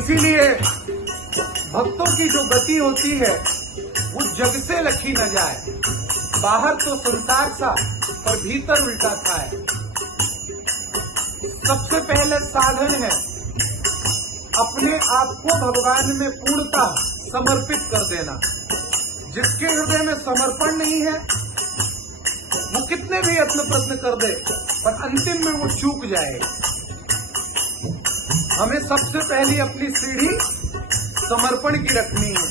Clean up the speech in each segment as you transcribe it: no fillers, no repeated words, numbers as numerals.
इसीलिए भक्तों की जो गति होती है वो जग से लखी न जाए। बाहर तो संसार सा पर भीतर उल्टा था है। सबसे पहले साधन है अपने आप को भगवान में पूर्णतः समर्पित कर देना। जिसके हृदय में समर्पण नहीं है वो कितने भी यत्न प्रयत्न कर दे पर अंतिम में वो चूक जाएगा। हमें सबसे पहली अपनी सीढ़ी समर्पण की रखनी है।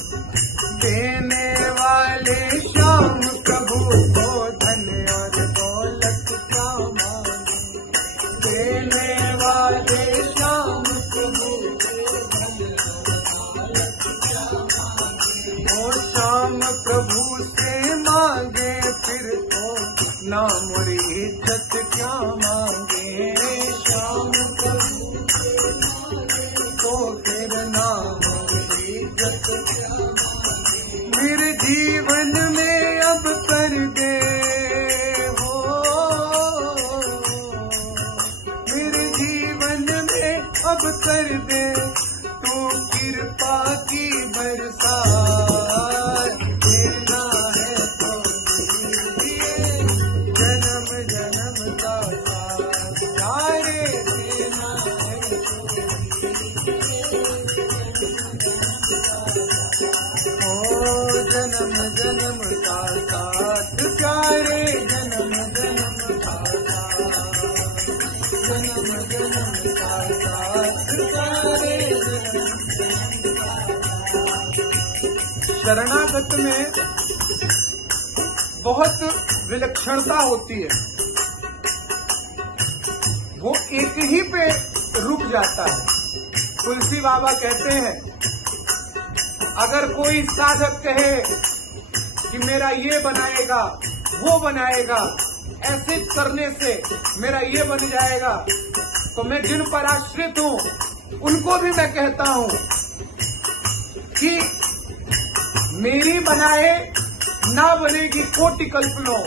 देने वाले श्याम प्रभु को धन और दौलत क्या मांगे। देने वाले श्याम प्रभु को श्याम प्रभु से मांगे फिर तो नाम और इज्जत क्या मांगे। श्याम प्रभु तो फिर नाम और इज्जत क्या मांगे। मेरे जीवन में अब कर दे हो, मेरे जीवन में अब कर दे तू कृपा की बरसात। देना है तो दीजिए जन्म जन्म का साथ प्यारे। देना है तो जन्म जन्म का साथ प्यारे। जन्म जन्म का साथ, जन्म जन्म का साथ प्यारे। शरणागत में बहुत विलक्षणता होती है। वो एक ही पे रुक जाता है। तुलसी बाबा कहते हैं अगर कोई साधक कहे कि मेरा ये बनाएगा वो बनाएगा, ऐसे करने से मेरा ये बन जाएगा, तो मैं जिन पर आश्रित हूं उनको भी मैं कहता हूं कि मेरी बनाए ना बनेगी कोटि कल्पनों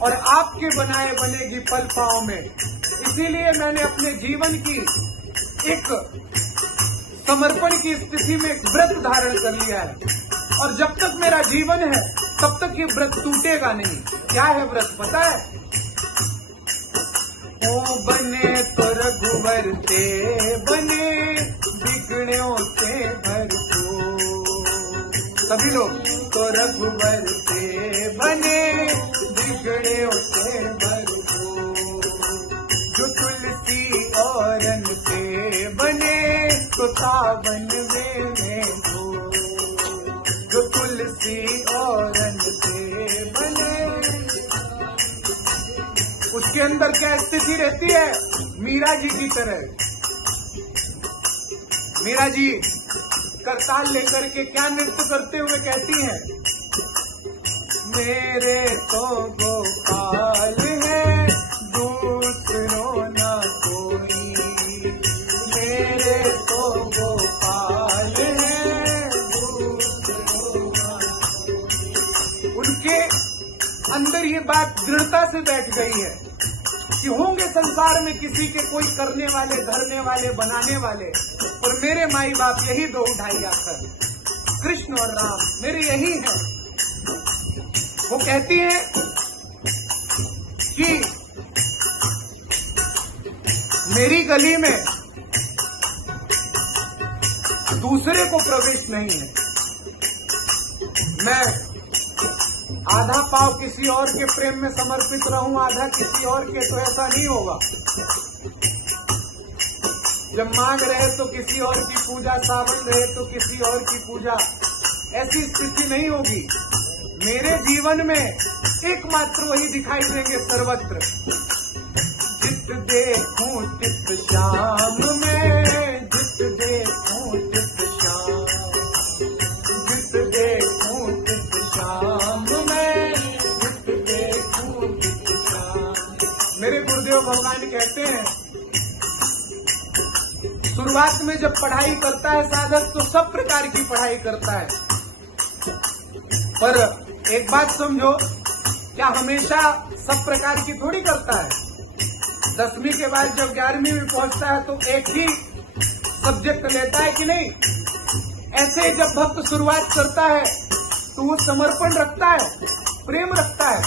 और आपके बनाए बनेगी पल पाँव में। इसीलिए मैंने अपने जीवन की एक समर्पण की स्थिति में एक व्रत धारण कर लिया है और जब तक मेरा जीवन है तब तक ये व्रत टूटेगा नहीं। क्या है व्रत पता है? ओ बने तो रघुवर ते बने बिगड़ों से भरपूर। सभी लोग तो रघुवर से बने बिगड़ों से भरपूर। जो तुलसी औरन से बने तो सावन में धो। जो तुलसी औरन से बने उसके अंदर क्या स्थिति रहती है? मीरा जी की तरह। मीरा जी करताल लेकर के क्या नृत्य करते हुए कहती हैं? मेरे तो गोपाल है दूसरों ना कोई। मेरे तो गोपाल है दूसरों ना कोई। उनके अंदर ये बात दृढ़ता से बैठ गई है कि होंगे संसार में किसी के कोई करने वाले, धरने वाले, बनाने वाले, और मेरे माई बाप यही दो उठाई आकर कृष्ण और राम मेरे यही है। वो कहती है कि मेरी गली में दूसरे को प्रवेश नहीं है। मैं आधा पाव किसी और के प्रेम में समर्पित रहूं, आधा किसी और के, तो ऐसा नहीं होगा। जब मांग रहे तो किसी और की पूजा, सावन रहे तो किसी और की पूजा, ऐसी स्थिति नहीं होगी। मेरे जीवन में एकमात्र वही दिखाई देंगे सर्वत्र। जित देखूं तित श्याम में, जित देखूं तित श्याम, जित देखूं तित श्याम में, जित देखूं तित श्याम। मेरे गुरुदेव भगवान कहते हैं शुरुआत में जब पढ़ाई करता है साधक तो सब प्रकार की पढ़ाई करता है, पर एक बात समझो, क्या हमेशा सब प्रकार की थोड़ी करता है। 10वीं के बाद जब 11वीं में पहुंचता है तो एक ही सब्जेक्ट लेता है कि नहीं। ऐसे जब भक्त शुरुआत करता है तो वो समर्पण रखता है, प्रेम रखता है,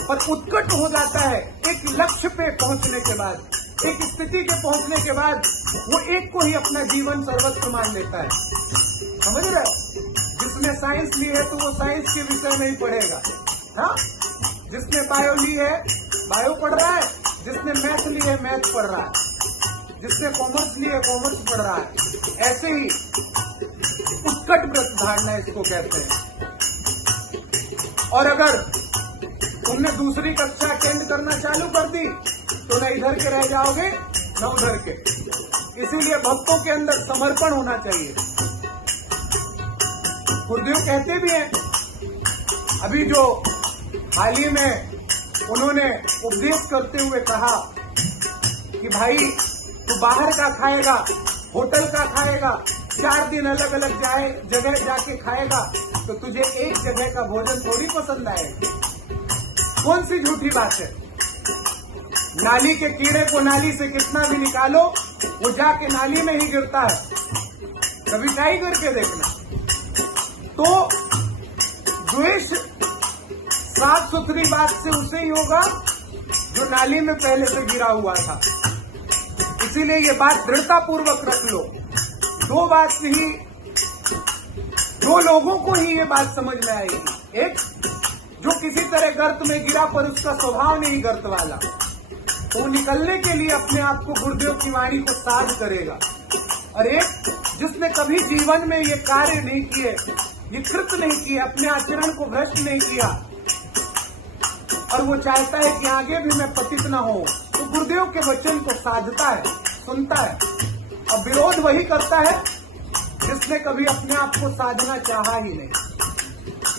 पर उत्कट हो जाता है एक लक्ष्य पे पहुंचने के बाद, एक स्थिति के पहुंचने के बाद वो एक को ही अपना जीवन सर्वस्व मान लेता है। समझ रहे? जिसने साइंस ली है तो वो साइंस के विषय में ही पढ़ेगा, हाँ। जिसने बायो ली है बायो पढ़ रहा है, जिसने मैथ ली है मैथ पढ़ रहा है, जिसने कॉमर्स ली है कॉमर्स पढ़ रहा है। ऐसे ही उत्कट व्रत धारणा इसको कहते हैं। और अगर तुमने दूसरी कक्षा अटेंड करना चालू कर दी तो न इधर के रह जाओगे न उधर के। इसीलिए भक्तों के अंदर समर्पण होना चाहिए। गुरुदेव कहते भी हैं, अभी जो हाल ही में उन्होंने उपदेश करते हुए कहा कि भाई तू बाहर का खाएगा, होटल का खाएगा, 4 दिन अलग अलग जगह जाके खाएगा तो तुझे एक जगह का भोजन थोड़ी पसंद आएगा। कौन सी झूठी बात है? नाली के कीड़े को नाली से कितना भी निकालो वो जाके नाली में ही गिरता है। कभी ट्राई करके देखना। तो द्वेष साफ सुथरी बात से उसे ही होगा जो नाली में पहले से गिरा हुआ था। इसीलिए ये बात दृढ़ता पूर्वक रख लो। दो लोगों को ही ये बात समझ में आएगी। एक जो किसी तरह गर्त में गिरा पर उसका स्वभाव नहीं गर्त वाला, तो वो निकलने के लिए अपने आप को गुरुदेव की वाणी को साध करेगा। और एक जिसने कभी जीवन में ये कार्य नहीं किए, ये कृत नहीं किए, अपने आचरण को भ्रष्ट नहीं किया और वो चाहता है कि आगे भी मैं पतित न हो, तो गुरुदेव के वचन को साधता है, सुनता है। और विरोध वही करता है जिसने कभी अपने आप को साधना चाहा ही नहीं।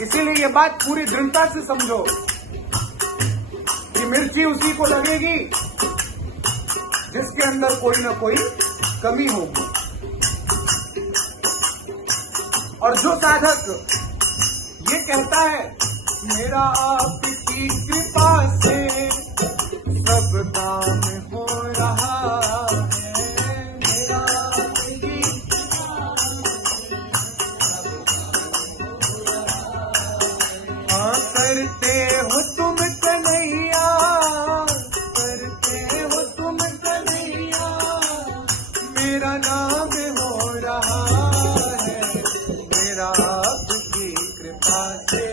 इसीलिए ये बात पूरी दृढ़ता से समझो कि मिर्ची उसी को लगेगी जिसके अंदर कोई ना कोई कमी होगी। और जो साधक ये कहता है मेरा आपकी कृपा से सब काम हो रहा है, मेरा आपकी हाँ करते हो तुम कन्हैया, करते हो तुम कन्हैया, मेरा नाम हो रहा है, मेरा आपकी कृपा से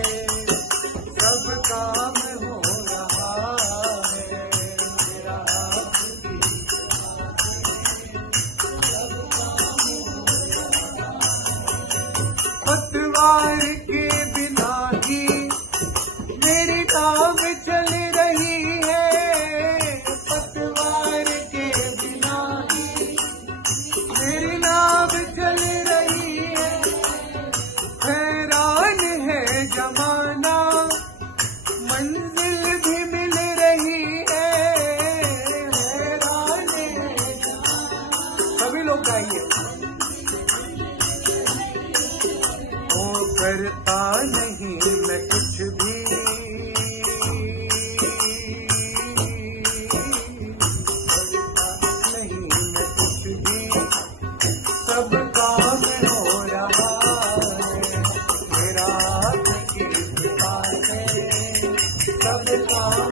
सब काम हो रहा है, मेरा आपकी पतवार